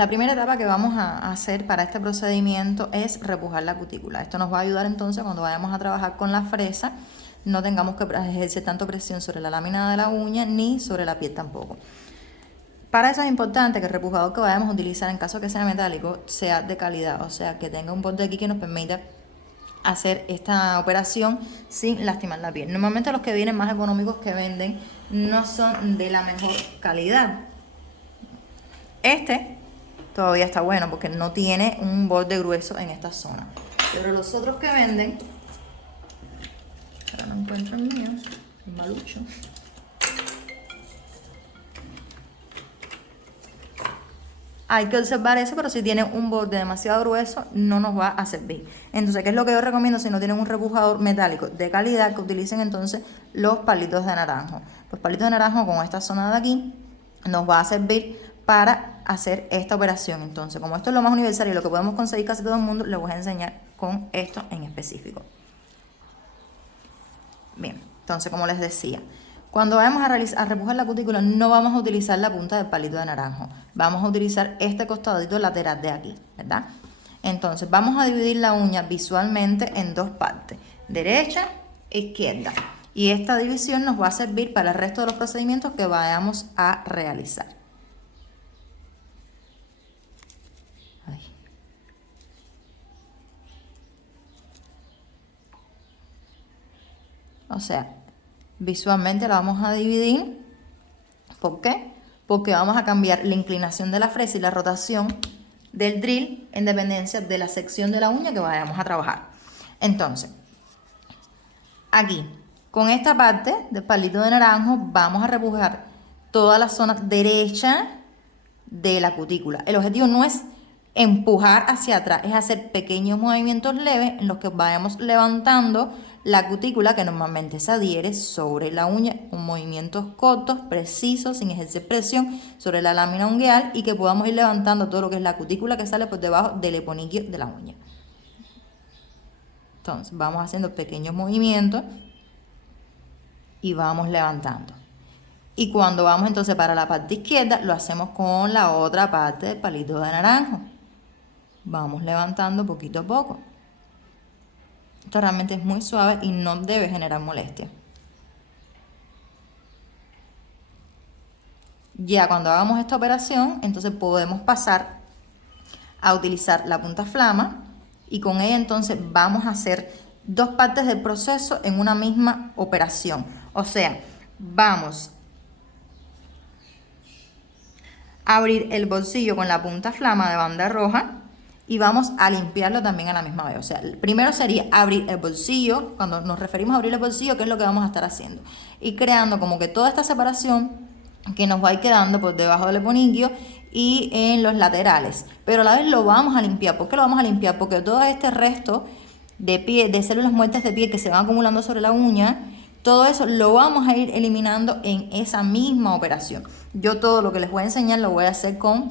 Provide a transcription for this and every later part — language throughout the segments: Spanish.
La primera etapa que vamos a hacer para este procedimiento es repujar la cutícula. Esto nos va a ayudar entonces cuando vayamos a trabajar con la fresa, no tengamos que ejercer tanto presión sobre la lámina de la uña ni sobre la piel tampoco. Para eso es importante que el repujador que vayamos a utilizar, en caso que sea metálico, sea de calidad, o sea, que tenga un borde aquí que nos permita hacer esta operación sin lastimar la piel. Normalmente los que vienen más económicos que venden no son de la mejor calidad. Este todavía está bueno porque no tiene un borde grueso en esta zona. Pero los otros que venden, ahora no encuentro el mío, el malucho. Hay que observar eso, pero si tiene un borde demasiado grueso, no nos va a servir. Entonces, ¿qué es lo que yo recomiendo si no tienen un repujador metálico de calidad? Que utilicen entonces los palitos de naranjo. Los palitos de naranjo con esta zona de aquí nos va a servir para hacer esta operación. Entonces, como esto es lo más universal y lo que podemos conseguir casi todo el mundo, les voy a enseñar con esto en específico. Bien, entonces como les decía, cuando vayamos a repujar la cutícula no vamos a utilizar la punta del palito de naranjo, vamos a utilizar este costadito lateral de aquí, ¿verdad? Entonces vamos a dividir la uña visualmente en dos partes, derecha e izquierda, y esta división nos va a servir para el resto de los procedimientos que vayamos a realizar. O sea, visualmente la vamos a dividir. ¿Por qué? Porque vamos a cambiar la inclinación de la fresa y la rotación del drill en dependencia de la sección de la uña que vayamos a trabajar. Entonces, aquí, con esta parte del palito de naranjo, vamos a repujar toda la zona derecha de la cutícula. El objetivo no es empujar hacia atrás, es hacer pequeños movimientos leves en los que vayamos levantando la cutícula, que normalmente se adhiere sobre la uña, con movimientos cortos, precisos, sin ejercer presión sobre la lámina ungueal, y que podamos ir levantando todo lo que es la cutícula que sale por debajo del eponiquio de la uña. Entonces vamos haciendo pequeños movimientos y vamos levantando. Y cuando vamos entonces para la parte izquierda, lo hacemos con la otra parte del palito de naranjo. Vamos levantando poquito a poco. Esto realmente es muy suave y no debe generar molestia. Ya cuando hagamos esta operación, entonces podemos pasar a utilizar la punta flama, y con ella entonces vamos a hacer dos partes del proceso en una misma operación. O sea, vamos a abrir el bolsillo con la punta flama de banda roja y vamos a limpiarlo también a la misma vez. O sea, primero sería abrir el bolsillo. Cuando nos referimos a abrir el bolsillo, ¿qué es lo que vamos a estar haciendo? Y creando como que toda esta separación que nos va a ir quedando por debajo del eponiquio y en los laterales. Pero a la vez lo vamos a limpiar. ¿Por qué lo vamos a limpiar? Porque todo este resto de piel, de células muertas de piel que se van acumulando sobre la uña, todo eso lo vamos a ir eliminando en esa misma operación. Yo todo lo que les voy a enseñar lo voy a hacer con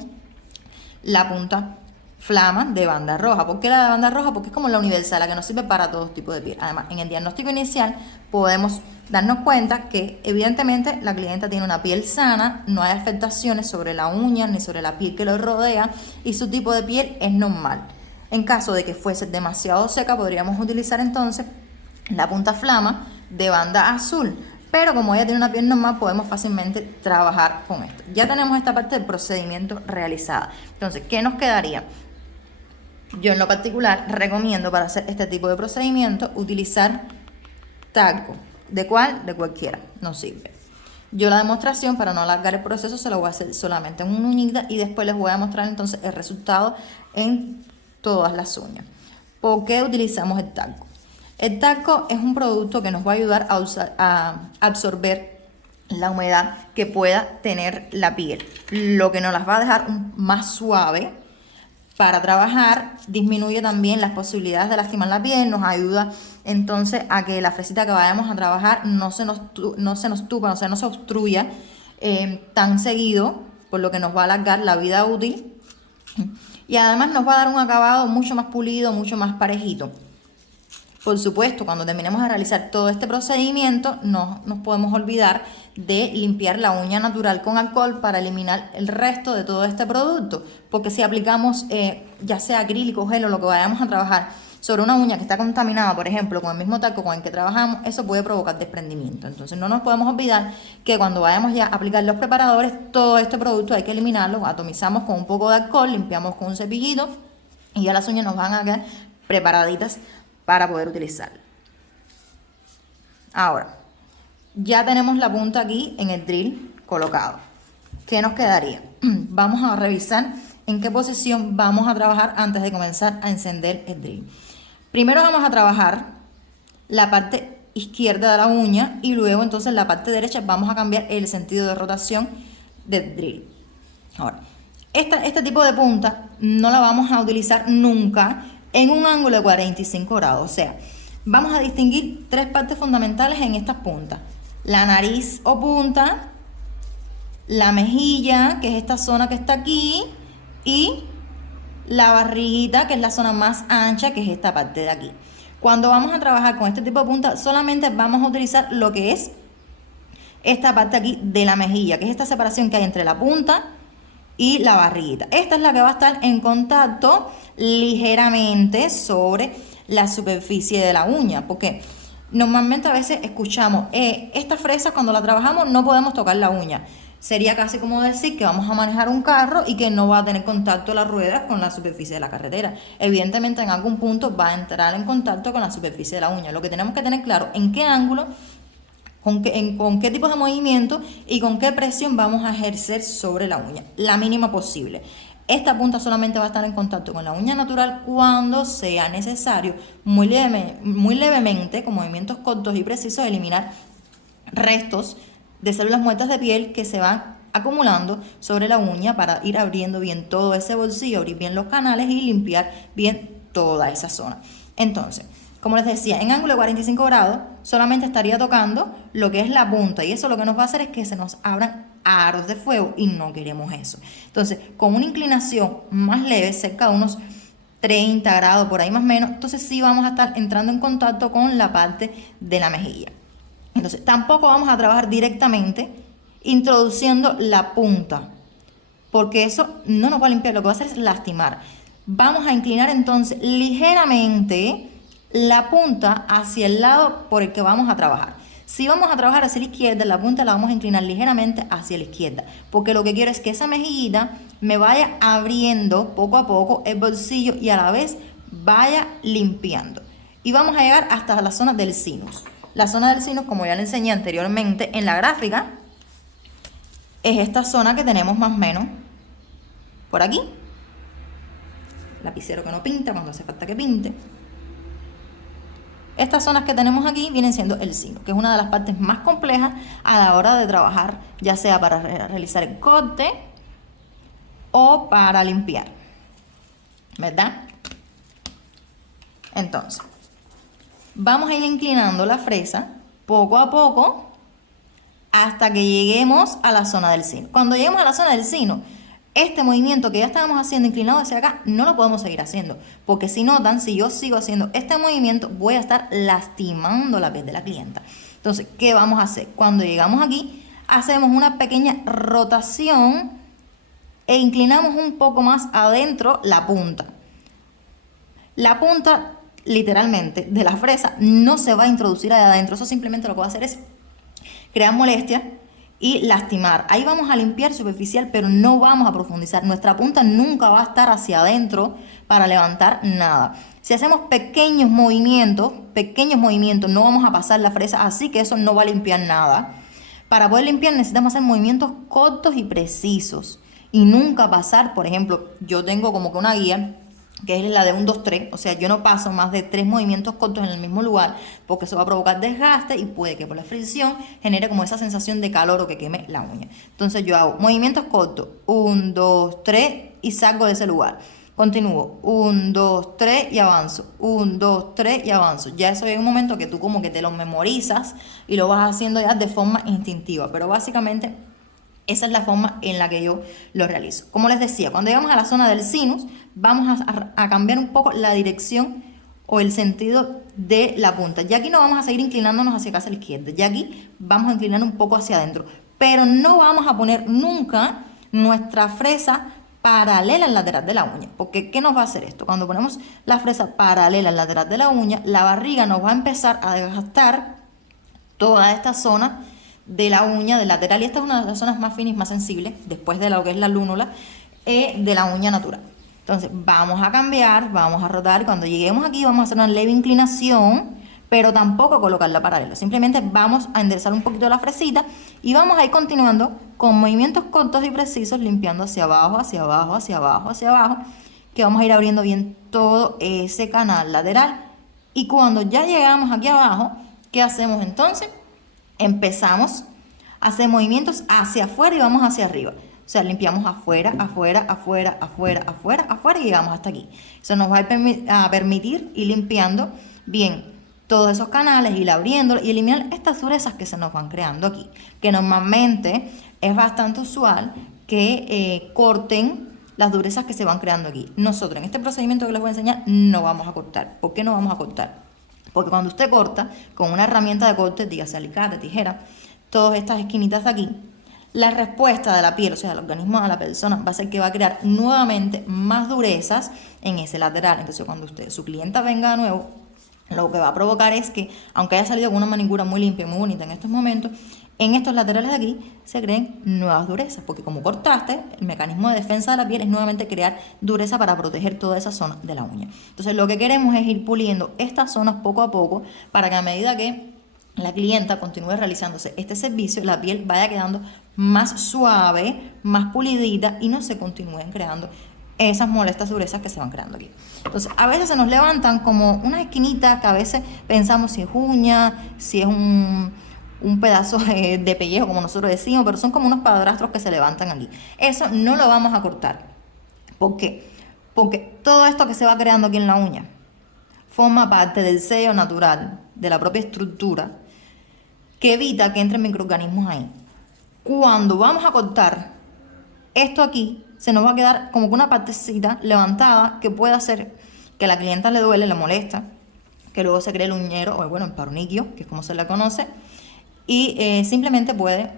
la punta flama de banda roja. ¿Por qué la de banda roja? Porque es como la universal, la que nos sirve para todo tipo de piel. Además, en el diagnóstico inicial podemos darnos cuenta que evidentemente la clienta tiene una piel sana, no hay afectaciones sobre la uña ni sobre la piel que lo rodea, y su tipo de piel es normal. En caso de que fuese demasiado seca, podríamos utilizar entonces la punta flama de banda azul. Pero como ella tiene una piel normal, podemos fácilmente trabajar con esto. Ya tenemos esta parte del procedimiento realizada. Entonces, ¿qué nos quedaría? Yo en lo particular recomiendo para hacer este tipo de procedimiento utilizar talco. ¿De cuál? De cualquiera, nos sirve. Yo la demostración, para no alargar el proceso, se lo voy a hacer solamente en una uñita y después les voy a mostrar entonces el resultado en todas las uñas. ¿Por qué utilizamos el talco? El talco es un producto que nos va a ayudar a absorber la humedad que pueda tener la piel, lo que nos las va a dejar más suave para trabajar. Disminuye también las posibilidades de lastimar la piel, nos ayuda entonces a que la fresita que vayamos a trabajar no se nos tupa, o sea, no se obstruya tan seguido, por lo que nos va a alargar la vida útil, y además nos va a dar un acabado mucho más pulido, mucho más parejito. Por supuesto, cuando terminemos de realizar todo este procedimiento, no nos podemos olvidar de limpiar la uña natural con alcohol para eliminar el resto de todo este producto. Porque si aplicamos ya sea acrílico, gel o lo que vayamos a trabajar sobre una uña que está contaminada, por ejemplo, con el mismo talco con el que trabajamos, eso puede provocar desprendimiento. Entonces no nos podemos olvidar que cuando vayamos ya a aplicar los preparadores, todo este producto hay que eliminarlo, atomizamos con un poco de alcohol, limpiamos con un cepillito y ya las uñas nos van a quedar preparaditas para poder utilizarlo. Ahora, ya tenemos la punta aquí en el drill colocado. ¿Qué nos quedaría? Vamos a revisar en qué posición vamos a trabajar antes de comenzar a encender el drill. Primero vamos a trabajar la parte izquierda de la uña y luego entonces la parte derecha vamos a cambiar el sentido de rotación del drill. Ahora, este tipo de punta no la vamos a utilizar nunca en un ángulo de 45 grados. O sea, vamos a distinguir tres partes fundamentales en estas puntas. La nariz o punta, la mejilla, que es esta zona que está aquí, y la barriguita, que es la zona más ancha, que es esta parte de aquí. Cuando vamos a trabajar con este tipo de punta, solamente vamos a utilizar lo que es esta parte aquí de la mejilla, que es esta separación que hay entre la punta y la barriguita. Esta es la que va a estar en contacto ligeramente sobre la superficie de la uña, porque normalmente a veces escuchamos, esta fresa cuando la trabajamos no podemos tocar la uña. Sería casi como decir que vamos a manejar un carro y que no va a tener contacto la rueda con la superficie de la carretera. Evidentemente en algún punto va a entrar en contacto con la superficie de la uña. Lo que tenemos que tener claro en qué ángulo, con qué tipo de movimiento y con qué presión vamos a ejercer sobre la uña, la mínima posible. Esta punta solamente va a estar en contacto con la uña natural cuando sea necesario, muy levemente, con movimientos cortos y precisos, eliminar restos de células muertas de piel que se van acumulando sobre la uña para ir abriendo bien todo ese bolsillo, abrir bien los canales y limpiar bien toda esa zona. Entonces, como les decía, en ángulo de 45 grados solamente estaría tocando lo que es la punta y eso lo que nos va a hacer es que se nos abran aros de fuego y no queremos eso. Entonces, con una inclinación más leve, cerca de unos 30 grados, por ahí más o menos, entonces sí vamos a estar entrando en contacto con la parte de la mejilla. Entonces, tampoco vamos a trabajar directamente introduciendo la punta, porque eso no nos va a limpiar, lo que va a hacer es lastimar. Vamos a inclinar entonces ligeramente la punta hacia el lado por el que vamos a trabajar. Si vamos a trabajar hacia la izquierda, la punta la vamos a inclinar ligeramente hacia la izquierda, porque lo que quiero es que esa mejillita me vaya abriendo poco a poco el bolsillo y a la vez vaya limpiando. Y vamos a llegar hasta la zona del sinus. La zona del sinus, como ya le enseñé anteriormente en la gráfica, es esta zona que tenemos más o menos por aquí. Lapicero que no pinta cuando hace falta que pinte. Estas zonas que tenemos aquí vienen siendo el sinus, que es una de las partes más complejas a la hora de trabajar, ya sea para realizar el corte o para limpiar, ¿verdad? Entonces, vamos a ir inclinando la fresa poco a poco hasta que lleguemos a la zona del sino. Cuando lleguemos a la zona del sino, este movimiento que ya estábamos haciendo inclinado hacia acá, no lo podemos seguir haciendo. Porque si notan, si yo sigo haciendo este movimiento, voy a estar lastimando la piel de la clienta. Entonces, ¿qué vamos a hacer? Cuando llegamos aquí, hacemos una pequeña rotación e inclinamos un poco más adentro la punta. La punta, literalmente, de la fresa no se va a introducir ahí adentro. Eso simplemente lo que va a hacer es crear molestia y lastimar. Ahí vamos a limpiar superficial, pero no vamos a profundizar. Nuestra punta nunca va a estar hacia adentro para levantar nada. Si hacemos pequeños movimientos, no vamos a pasar la fresa, así que eso no va a limpiar nada. Para poder limpiar necesitamos hacer movimientos cortos y precisos. Y nunca pasar, por ejemplo, yo tengo como que una guía que es la de 1, 2, 3, o sea, yo no paso más de 3 movimientos cortos en el mismo lugar, porque eso va a provocar desgaste y puede que por la fricción genere como esa sensación de calor o que queme la uña. Entonces yo hago movimientos cortos, 1, 2, 3 y salgo de ese lugar. Continúo, 1, 2, 3 y avanzo, 1, 2, 3 y avanzo. Ya eso es un momento que tú como que te lo memorizas y lo vas haciendo ya de forma instintiva, pero básicamente esa es la forma en la que yo lo realizo. Como les decía, cuando llegamos a la zona del sinus, vamos a cambiar un poco la dirección o el sentido de la punta. Ya aquí no vamos a seguir inclinándonos hacia acá, hacia la izquierda. Ya aquí vamos a inclinar un poco hacia adentro. Pero no vamos a poner nunca nuestra fresa paralela al lateral de la uña. Porque ¿qué nos va a hacer esto? Cuando ponemos la fresa paralela al lateral de la uña, la barriga nos va a empezar a desgastar toda esta zona de la uña del lateral. Y esta es una de las zonas más finas y más sensibles, después de lo que es la lúnula, de la uña natural. Entonces vamos a cambiar, vamos a rotar. Cuando lleguemos aquí vamos a hacer una leve inclinación, pero tampoco colocarla paralela. Simplemente vamos a enderezar un poquito la fresita y vamos a ir continuando con movimientos cortos y precisos, limpiando hacia abajo, hacia abajo, hacia abajo, hacia abajo, que vamos a ir abriendo bien todo ese canal lateral. Y cuando ya llegamos aquí abajo, ¿qué hacemos entonces? Empezamos a hacer movimientos hacia afuera y vamos hacia arriba. O sea, limpiamos afuera, afuera, afuera, afuera, afuera, afuera y llegamos hasta aquí. Eso nos va a permitir ir limpiando bien todos esos canales, ir abriéndolos y eliminar estas durezas que se nos van creando aquí. Que normalmente es bastante usual que corten las durezas que se van creando aquí. Nosotros en este procedimiento que les voy a enseñar no vamos a cortar. ¿Por qué no vamos a cortar? Porque cuando usted corta con una herramienta de corte, dígase alicate, tijera, todas estas esquinitas de aquí, la respuesta de la piel, o sea, el organismo de la persona, va a ser que va a crear nuevamente más durezas en ese lateral. Entonces, cuando su clienta venga de nuevo, lo que va a provocar es que, aunque haya salido con una manicura muy limpia y muy bonita en estos momentos, en estos laterales de aquí se creen nuevas durezas, porque como cortaste, el mecanismo de defensa de la piel es nuevamente crear dureza para proteger toda esa zona de la uña. Entonces, lo que queremos es ir puliendo estas zonas poco a poco para que a medida que la clienta continúe realizándose este servicio, la piel vaya quedando más suave, más pulidita y no se continúen creando esas molestas durezas que se van creando aquí. Entonces, a veces se nos levantan como unas esquinitas que a veces pensamos si es uña, si es un pedazo de pellejo, como nosotros decimos, pero son como unos padrastros que se levantan aquí. Eso no lo vamos a cortar. ¿Por qué? Porque todo esto que se va creando aquí en la uña forma parte del sello natural, de la propia estructura, que evita que entren microorganismos ahí. Cuando vamos a cortar esto aquí, se nos va a quedar como que una partecita levantada que puede hacer que a la clienta le duele, le molesta, que luego se cree el uñero, o bueno, el paroniquio, que es como se le conoce, y simplemente puede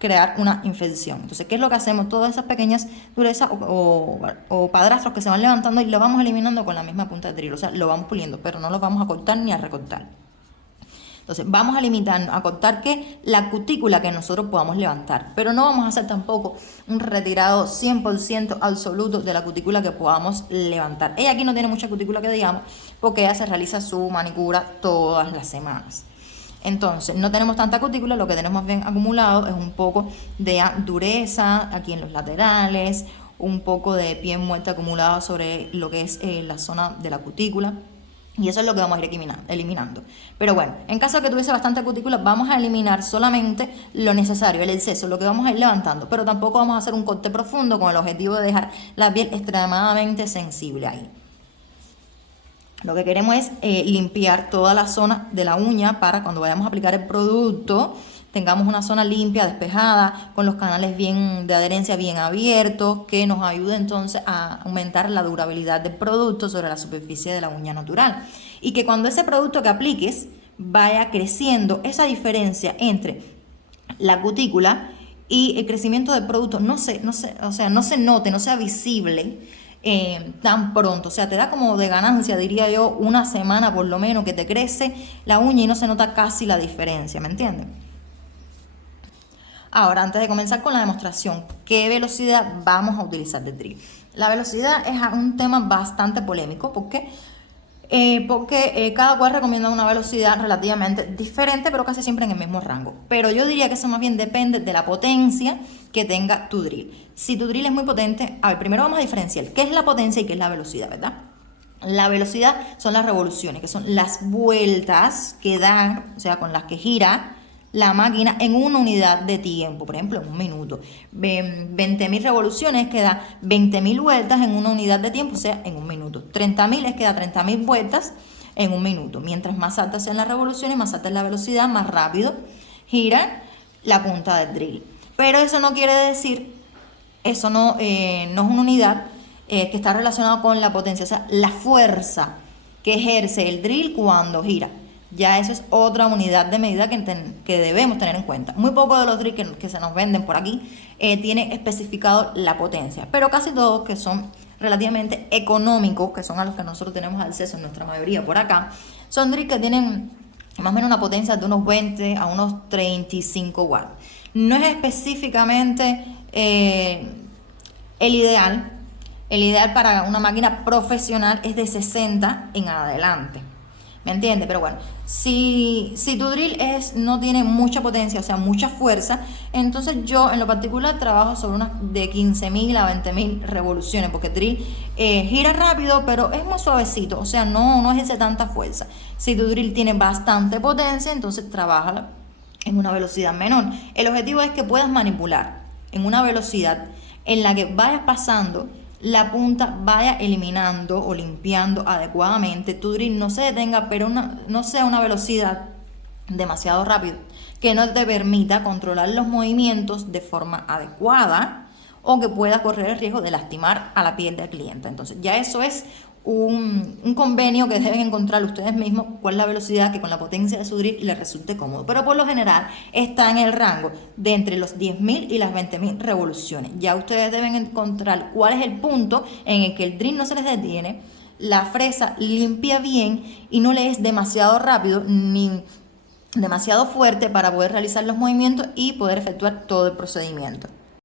crear una infección. Entonces, ¿qué es lo que hacemos? Todas esas pequeñas durezas o padrastros que se van levantando y lo vamos eliminando con la misma punta de drill. O sea, lo vamos puliendo, pero no los vamos a cortar ni a recortar. Entonces, vamos a limitar, a cortar que la cutícula que nosotros podamos levantar, pero no vamos a hacer tampoco un retirado 100% absoluto de la cutícula que podamos levantar. Ella aquí no tiene mucha cutícula que digamos, porque ella se realiza su manicura todas las semanas. Entonces, no tenemos tanta cutícula, lo que tenemos bien acumulado es un poco de dureza aquí en los laterales, un poco de piel muerta acumulada sobre lo que es la zona de la cutícula. Y eso es lo que vamos a ir eliminando. Pero bueno, en caso de que tuviese bastante cutícula, vamos a eliminar solamente lo necesario, el exceso, lo que vamos a ir levantando. Pero tampoco vamos a hacer un corte profundo con el objetivo de dejar la piel extremadamente sensible ahí. Lo que queremos es limpiar toda la zona de la uña para cuando vayamos a aplicar el producto tengamos una zona limpia, despejada, con los canales bien de adherencia bien abiertos, que nos ayude entonces a aumentar la durabilidad del producto sobre la superficie de la uña natural. Y que cuando ese producto que apliques vaya creciendo, esa diferencia entre la cutícula y el crecimiento del producto no se note, no sea visible tan pronto. O sea, te da como de ganancia, diría yo, una semana por lo menos que te crece la uña y no se nota casi la diferencia, ¿me entiendes? Ahora, antes de comenzar con la demostración, ¿qué velocidad vamos a utilizar de drill? La velocidad es un tema bastante polémico porque cada cual recomienda una velocidad relativamente diferente, pero casi siempre en el mismo rango. Pero yo diría que eso más bien depende de la potencia que tenga tu drill. Si tu drill es muy potente, a ver, primero vamos a diferenciar qué es la potencia y qué es la velocidad, ¿verdad? La velocidad son las revoluciones, que son las vueltas que dan, o sea, con las que gira la máquina en una unidad de tiempo, por ejemplo, en un minuto. 20.000 revoluciones que da 20.000 vueltas en una unidad de tiempo, o sea, en un minuto. 30.000 es que da 30.000 vueltas en un minuto. Mientras más altas sean las revoluciones, más alta es la velocidad, más rápido gira la punta del drill. Pero eso no quiere decir, eso no es una unidad que está relacionada con la potencia, o sea, la fuerza que ejerce el drill cuando gira. Ya eso es otra unidad de medida que debemos tener en cuenta. Muy pocos de los drills que se nos venden por aquí tienen especificado la potencia, pero casi todos que son relativamente económicos, que son a los que nosotros tenemos acceso en nuestra mayoría por acá, son drills que tienen más o menos una potencia de unos 20 a unos 35 watts. No es específicamente el ideal. El ideal para una máquina profesional es de 60 en adelante. ¿Me entiendes? Pero bueno, si tu drill no tiene mucha potencia, o sea, mucha fuerza, entonces yo en lo particular trabajo sobre unas de 15.000 a 20.000 revoluciones, porque el drill gira rápido, pero es muy suavecito, o sea, no ejerce tanta fuerza. Si tu drill tiene bastante potencia, entonces trabaja en una velocidad menor. El objetivo es que puedas manipular en una velocidad en la que vayas pasando la punta, vaya eliminando o limpiando adecuadamente, tu drill no se detenga, pero no sea una velocidad demasiado rápida que no te permita controlar los movimientos de forma adecuada o que pueda correr el riesgo de lastimar a la piel del cliente. Entonces ya eso es un convenio que deben encontrar ustedes mismos, cuál es la velocidad que con la potencia de su drill les resulte cómodo, pero por lo general está en el rango de entre los 10.000 y las 20.000 revoluciones. Ya ustedes deben encontrar cuál es el punto en el que el drill no se les detiene, la fresa limpia bien y no le es demasiado rápido ni demasiado fuerte para poder realizar los movimientos y poder efectuar todo el procedimiento.